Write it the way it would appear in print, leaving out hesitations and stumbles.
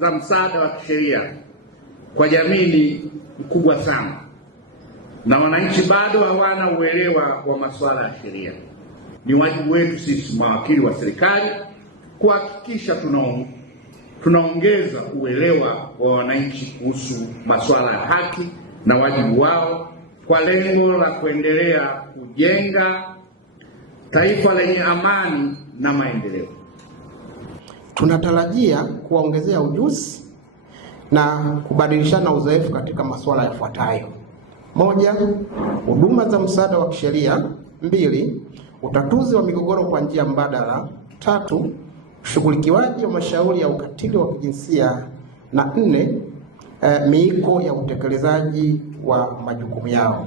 za msaada wa kisheria kwa jamii ni mkubwa sana, na wananchi bado hawana uelewa wa masuala ya sheria. Ni wajibu wetu sisi mawakili wa serikali kuhakikisha tunaongeza uelewa wa wananchi kuhusu masuala ya haki na wajibu wao kwa lengo la kuendelea kujenga taifa lenye amani na maendeleo. Tunatarajia kuwaongezea ujuzi na kubadilishana uzoefu katika masuala yafuatayo: 1. Huduma za msaada wa kisheria; 2. Utatuzi wa migogoro kwa njia mbadala; 3. Ushughulikiwaji wa mashauri ya ukatili wa kijinsia; na 4. Miiko ya utekelezaji wa majukumu yao.